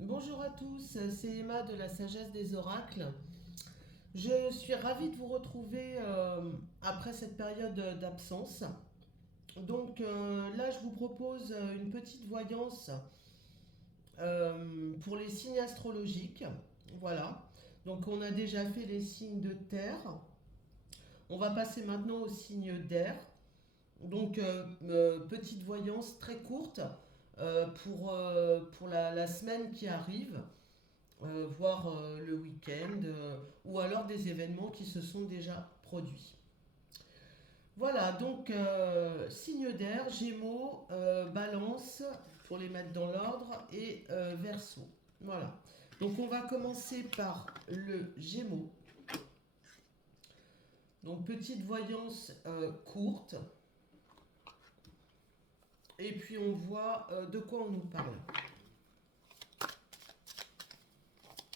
Bonjour à tous, c'est Emma de la Sagesse des Oracles. Je suis ravie de vous retrouver après cette période d'absence. Donc là, je vous propose une petite voyance pour les signes astrologiques. Voilà. Donc on a déjà fait les signes de terre. On va passer maintenant aux signes d'air. Donc petite voyance très courte pour la semaine qui arrive. Voire le week-end, ou alors des événements qui se sont déjà produits. Voilà, donc signe d'air, Gémeaux, Balance, pour les mettre dans l'ordre, et Verseau. Voilà. Donc on va commencer par le Gémeaux. Donc petite voyance courte. Et puis on voit de quoi on nous parle.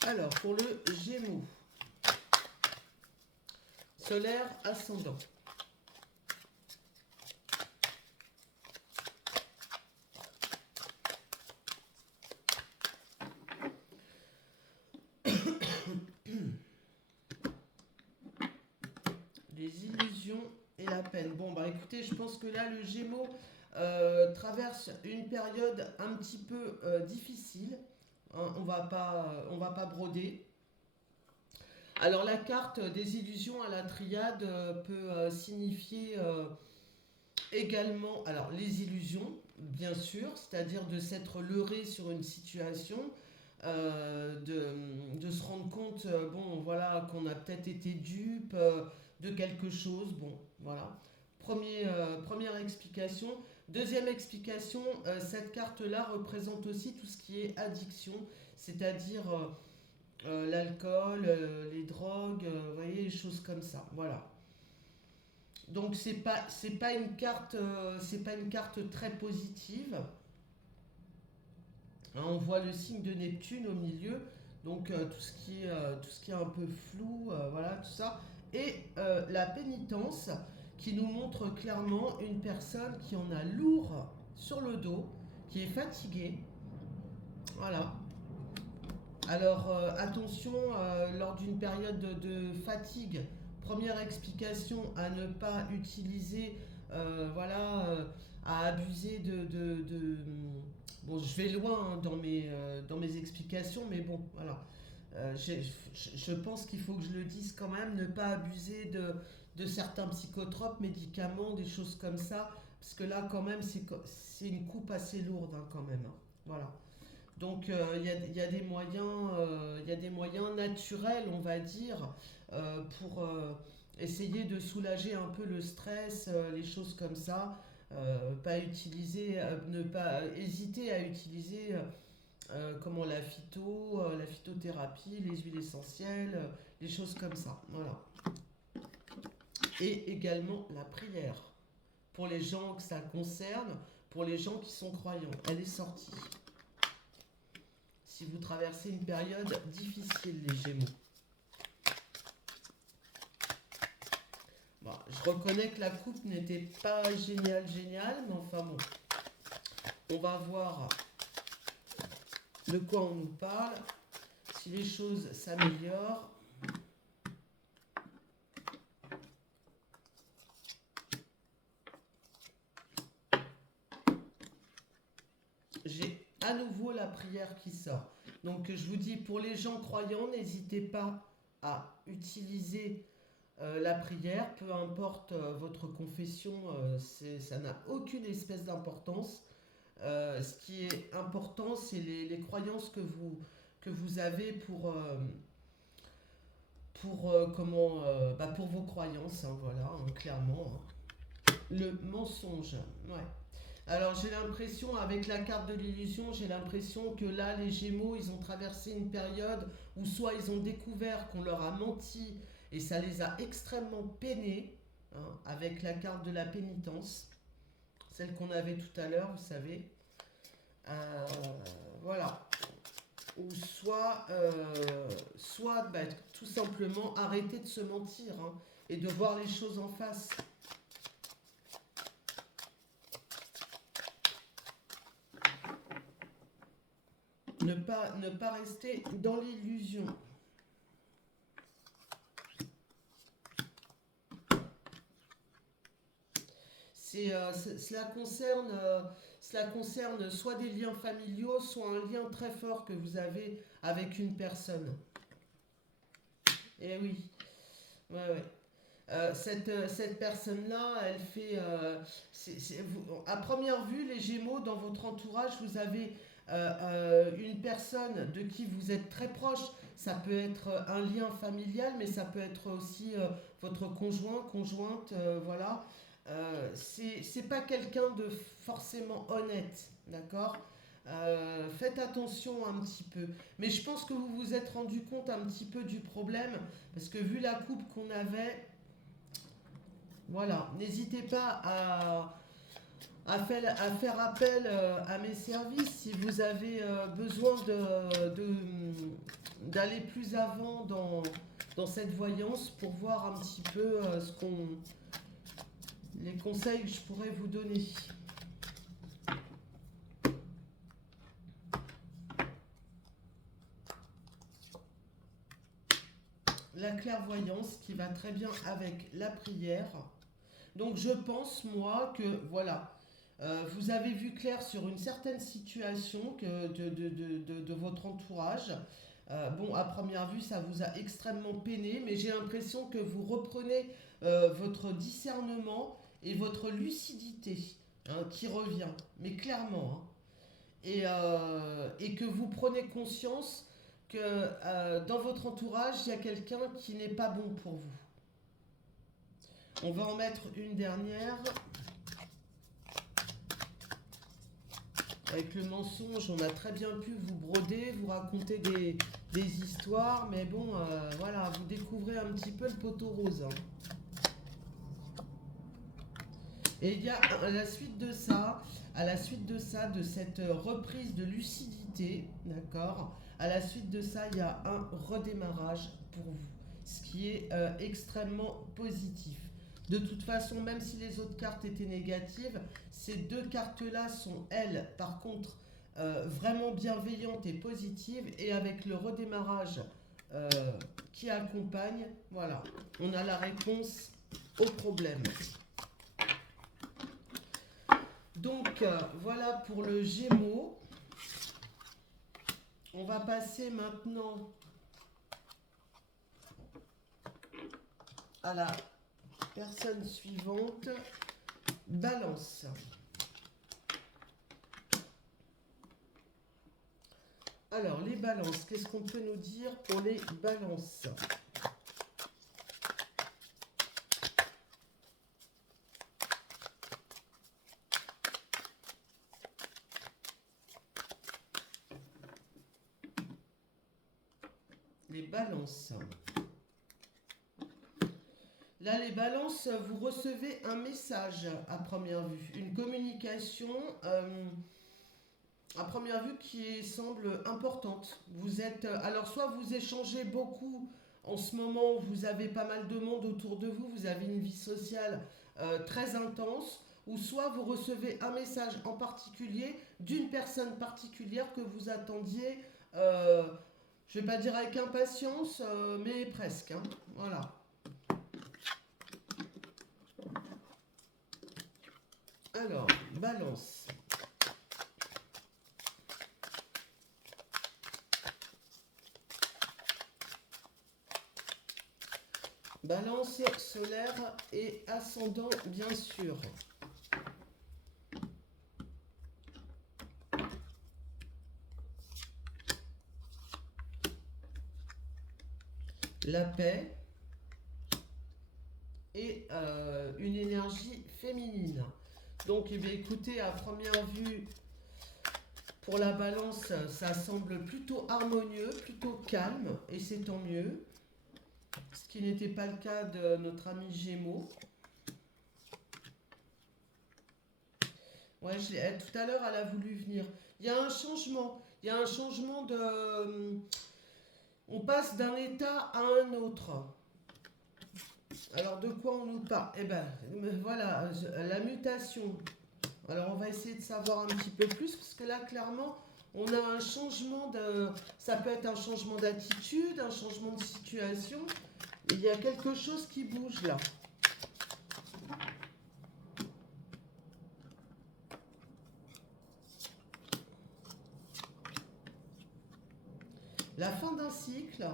Alors pour le Gémeaux, solaire ascendant. Les illusions et la peine. Bon, bah écoutez, je pense que là, le Gémeaux traverse une période un petit peu difficile. Hein, on va pas broder. Alors, la carte des illusions à la triade peut signifier également, alors les illusions, bien sûr, c'est-à-dire de s'être leurré sur une situation, de se rendre compte, bon, voilà, qu'on a peut-être été dupe de quelque chose, bon, voilà. Première explication. Deuxième explication, cette carte-là représente aussi tout ce qui est addiction, c'est-à-dire l'alcool, les drogues, vous voyez, les choses comme ça, voilà. Donc c'est pas une carte très positive. Hein, on voit le signe de Neptune au milieu, donc tout ce qui est un peu flou, voilà tout ça. Et la pénitence qui nous montre clairement une personne qui en a lourd sur le dos, qui est fatiguée. Voilà. Alors attention lors d'une période de fatigue. Première explication à ne pas utiliser, voilà, à abuser bon, je vais loin hein, dans mes explications, mais bon, voilà. Je pense qu'il faut que je le dise quand même, ne pas abuser de certains psychotropes, médicaments, des choses comme ça, parce que là, quand même, c'est une coupe assez lourde, hein, quand même. Hein. Voilà. Donc il y a des moyens, il y a des moyens naturels, on va dire, pour essayer de soulager un peu le stress, les choses comme ça. Pas utiliser, ne pas hésiter à utiliser comment la phytothérapie, les huiles essentielles, les choses comme ça. Voilà. Et également la prière pour les gens que ça concerne, pour les gens qui sont croyants. Elle est sortie. Si vous traversez une période difficile, les Gémeaux. Bon, je reconnais que la coupe n'était pas géniale, mais enfin bon, on va voir de quoi on nous parle, si les choses s'améliorent. J'ai à nouveau la prière qui sort. Donc je vous dis, pour les gens croyants, n'hésitez pas à utiliser la prière, peu importe votre confession, ça n'a aucune espèce d'importance. Ce qui est important, c'est les croyances que vous avez pour vos croyances, hein, voilà, hein, clairement. Hein. Le mensonge, ouais. Alors j'ai l'impression, avec la carte de l'illusion, j'ai l'impression que là, les Gémeaux, ils ont traversé une période où soit ils ont découvert qu'on leur a menti et ça les a extrêmement peinés, hein, avec la carte de la pénitence, celle qu'on avait tout à l'heure, vous savez. Euh, voilà. Ou soit bah, tout simplement arrêter de se mentir hein, et de voir les choses en face. Ne pas rester dans l'illusion. Cela concerne soit des liens familiaux, soit un lien très fort que vous avez avec une personne. Eh oui, ouais, ouais. Cette personne-là, elle fait... à première vue, les Gémeaux, dans votre entourage, vous avez une personne de qui vous êtes très proche. Ça peut être un lien familial, mais ça peut être aussi votre conjoint, conjointe, voilà. C'est pas quelqu'un de forcément honnête, d'accord. Faites attention un petit peu. Mais je pense que vous vous êtes rendu compte un petit peu du problème, parce que vu la coupe qu'on avait, voilà, n'hésitez pas à faire appel à mes services si vous avez besoin d'aller plus avant dans cette voyance pour voir un petit peu les conseils que je pourrais vous donner. La clairvoyance qui va très bien avec la prière. Donc je pense, moi, que voilà, vous avez vu clair sur une certaine situation de votre entourage. Bon, à première vue, ça vous a extrêmement peiné, mais j'ai l'impression que vous reprenez votre discernement et votre lucidité, hein, qui revient, mais clairement, hein. Et que vous prenez conscience que dans votre entourage, il y a quelqu'un qui n'est pas bon pour vous. On va en mettre une dernière. Avec le mensonge, on a très bien pu vous broder, vous raconter des histoires, mais bon, voilà, vous découvrez un petit peu le poteau rose, hein. Et il y a à la suite de ça, de cette reprise de lucidité, d'accord, à la suite de ça, il y a un redémarrage pour vous, ce qui est extrêmement positif. De toute façon, même si les autres cartes étaient négatives, ces deux cartes-là sont, elles, par contre, vraiment bienveillantes et positives. Et avec le redémarrage euh, qui accompagne, voilà, on a la réponse au problème. Donc, voilà pour le Gémeaux. On va passer maintenant à la personne suivante, Balance. Alors, les balances, qu'est-ce qu'on peut nous dire pour les balances? Les balances. Là, les balances, vous recevez un message à première vue, une communication à première vue qui semble importante. Vous êtes, alors soit vous échangez beaucoup en ce moment, vous avez pas mal de monde autour de vous, vous avez une vie sociale très intense, ou soit vous recevez un message en particulier d'une personne particulière que vous attendiez, je vais pas dire avec impatience, mais presque, hein. Voilà. Alors, Balance. Balance solaire et ascendant, bien sûr. La paix et une énergie féminine. Donc, eh bien, écoutez, à première vue, pour la balance, ça semble plutôt harmonieux, plutôt calme, et c'est tant mieux. Ce qui n'était pas le cas de notre ami Gémeaux. Ouais, tout à l'heure, elle a voulu venir. Il y a un changement. Il y a un changement de... on passe d'un état à un autre. Alors, de quoi on nous parle? Eh ben, voilà, la mutation. Alors, on va essayer de savoir un petit peu plus, parce que là, clairement, On a un changement de... Ça peut être un changement d'attitude, un changement de situation. Il y a quelque chose qui bouge là. La fin d'un cycle.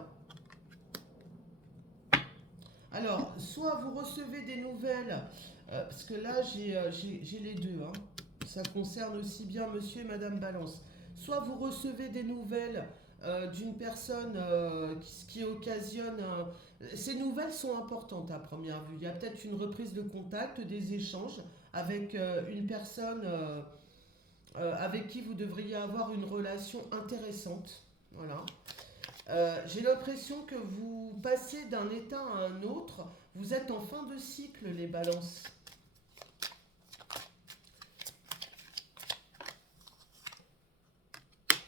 Alors, soit vous recevez des nouvelles, parce que là j'ai les deux, hein. Ça concerne aussi bien monsieur et madame Balance. Soit vous recevez des nouvelles d'une personne qui occasionne... Ces nouvelles sont importantes à première vue. Il y a peut-être une reprise de contact, des échanges avec une personne avec qui vous devriez avoir une relation intéressante. Voilà. J'ai l'impression que vous passez d'un état à un autre. Vous êtes en fin de cycle, les balances.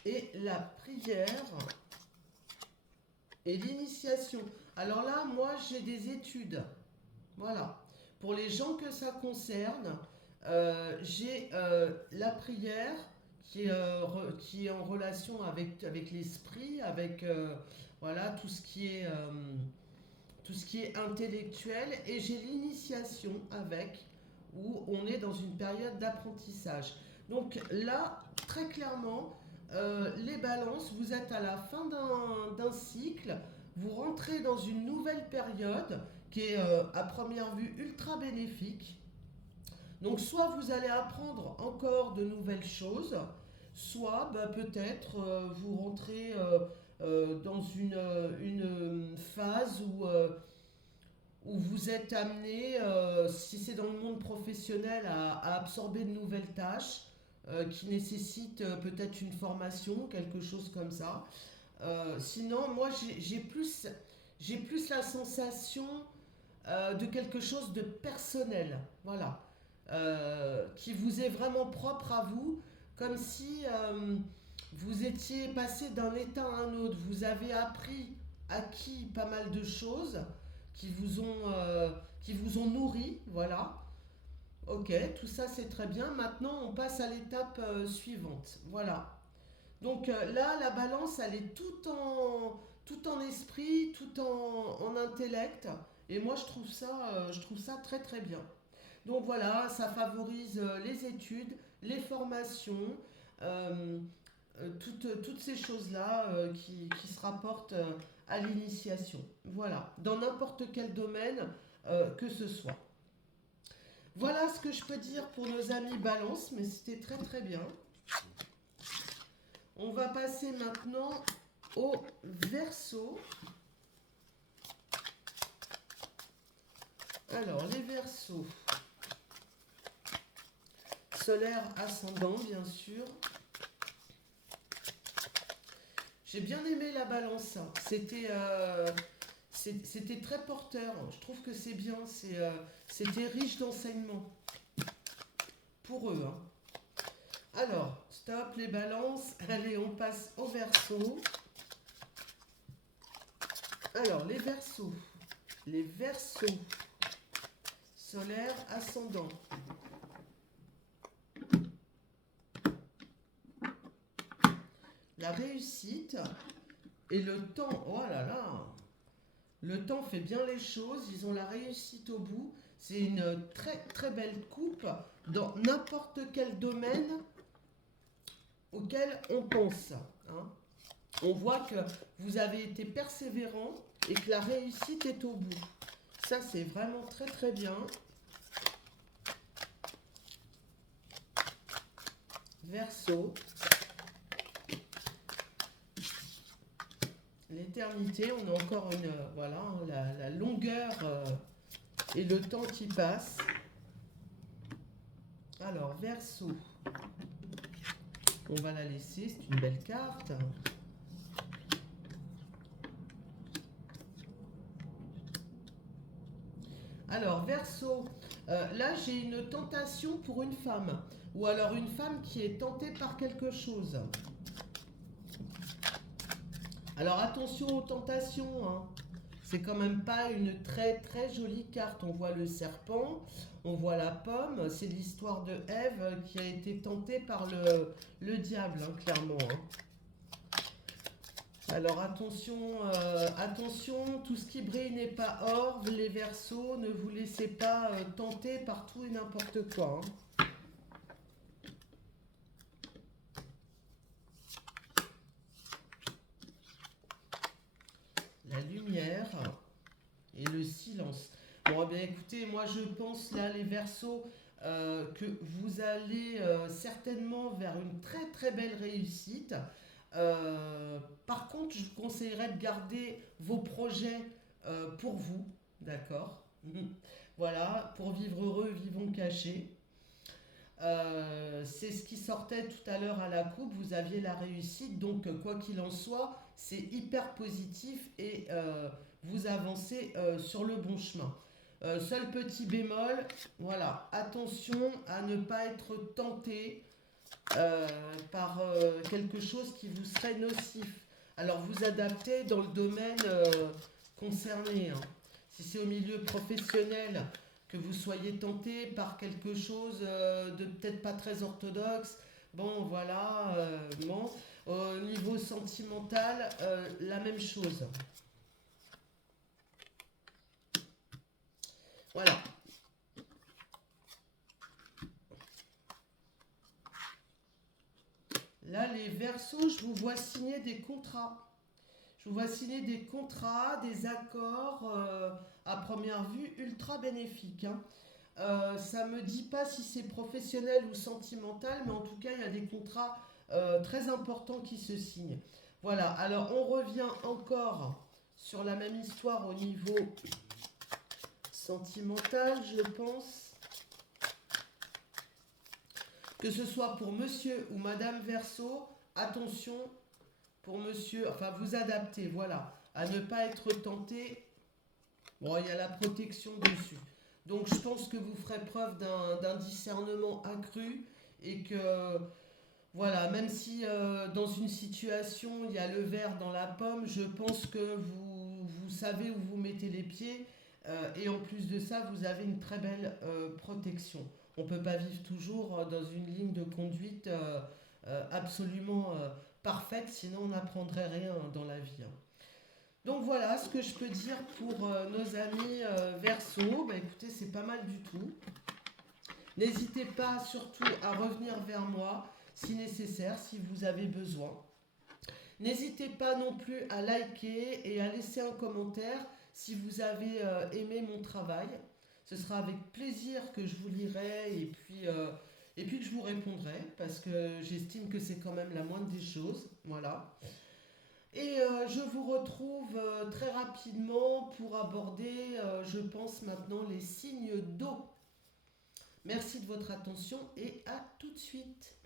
Et la prière et l'initiation. Alors là, moi, j'ai des études. Voilà. Pour les gens que ça concerne, j'ai la prière qui est en relation avec l'esprit, avec voilà, tout ce qui est intellectuel, et j'ai l'initiation avec, où on est dans une période d'apprentissage. Donc là, très clairement, les balances, vous êtes à la fin d'un cycle, vous rentrez dans une nouvelle période qui est à première vue ultra bénéfique. Donc soit vous allez apprendre encore de nouvelles choses, soit peut-être vous rentrez dans une phase où vous êtes amené, si c'est dans le monde professionnel, à absorber de nouvelles tâches qui nécessitent peut-être une formation, quelque chose comme ça. Sinon, moi, j'ai plus la sensation de quelque chose de personnel, voilà, qui vous est vraiment propre à vous, comme si vous étiez passé d'un état à un autre. Vous avez acquis pas mal de choses qui vous ont nourri, voilà. Ok, tout ça c'est très bien. Maintenant, on passe à l'étape suivante. Voilà. Donc là, la balance, elle est tout en esprit, tout en intellect. Et moi, je trouve ça très très bien. Donc voilà, ça favorise les études, les formations, euh, toutes ces choses-là qui se rapportent à l'initiation. Voilà, dans n'importe quel domaine que ce soit. Voilà ce que je peux dire pour nos amis balance, mais c'était très très bien. On va passer maintenant au Verseau. Alors, les Verseaux. Solaire ascendant, bien sûr. J'ai bien aimé la balance. C'était très porteur. Je trouve que c'est bien. C'était riche d'enseignements. Pour eux. Hein. Alors, stop les balances. Allez, on passe au Verseau. Alors, les Verseaux. Les Verseaux. Solaire ascendant. La réussite et le temps. Oh là là. Le temps fait bien les choses. Ils ont la réussite au bout. C'est une très très belle coupe dans n'importe quel domaine auquel on pense. Hein. On voit que vous avez été persévérant et que la réussite est au bout. Ça, c'est vraiment très très bien. Verseau. L'éternité, on a encore voilà, la longueur et le temps qui passe. Alors, Verseau. On va la laisser, c'est une belle carte. Alors, Verseau, là j'ai une tentation pour une femme. Ou alors une femme qui est tentée par quelque chose. Alors attention aux tentations, hein. c'est quand même pas une très très jolie carte. On voit le serpent, on voit la pomme. C'est l'histoire de Ève qui a été tentée par le diable, hein, clairement, hein. Alors attention, attention, tout ce qui brille n'est pas or. Les Verseaux, ne vous laissez pas tenter par tout et n'importe quoi, hein. La lumière et le silence. Bon, eh bien écoutez, moi je pense là, les Verseaux, que vous allez certainement vers une très très belle réussite. Par contre, je vous conseillerais de garder vos projets pour vous, d'accord? Voilà, pour vivre heureux, vivons cachés. C'est ce qui sortait tout à l'heure à la coupe, vous aviez la réussite, donc quoi qu'il en soit, c'est hyper positif et vous avancez sur le bon chemin. Seul petit bémol, voilà, attention à ne pas être tenté par quelque chose qui vous serait nocif. Alors vous adaptez dans le domaine concerné, hein. Si c'est au milieu professionnel, que vous soyez tenté par quelque chose de peut-être pas très orthodoxe, bon voilà, bon. Au niveau sentimental, la même chose. Voilà. Là, les Verseaux, je vous vois signer des contrats. Je vous vois signer des contrats, des accords à première vue ultra bénéfiques, hein. Ça me dit pas si c'est professionnel ou sentimental, mais en tout cas, il y a des contrats très importants qui se signent. Voilà, alors on revient encore sur la même histoire au niveau sentimental, je pense. Que ce soit pour monsieur ou madame Verseau, attention, pour monsieur, enfin vous adaptez, voilà, à ne pas être tenté. Bon, il y a la protection dessus. Donc je pense que vous ferez preuve d'un discernement accru et que, voilà, même si dans une situation il y a le verre dans la pomme, je pense que vous savez où vous mettez les pieds et en plus de ça, vous avez une très belle protection. On ne peut pas vivre toujours dans une ligne de conduite absolument parfaite, sinon on n'apprendrait rien dans la vie, hein. Donc voilà ce que je peux dire pour nos amis Verseau. Bah, écoutez, c'est pas mal du tout. N'hésitez pas surtout à revenir vers moi si nécessaire, si vous avez besoin. N'hésitez pas non plus à liker et à laisser un commentaire si vous avez aimé mon travail. Ce sera avec plaisir que je vous lirai et puis que je vous répondrai parce que j'estime que c'est quand même la moindre des choses. Voilà. Et je vous retrouve très rapidement pour aborder, je pense maintenant, les signes d'eau. Merci de votre attention et à tout de suite.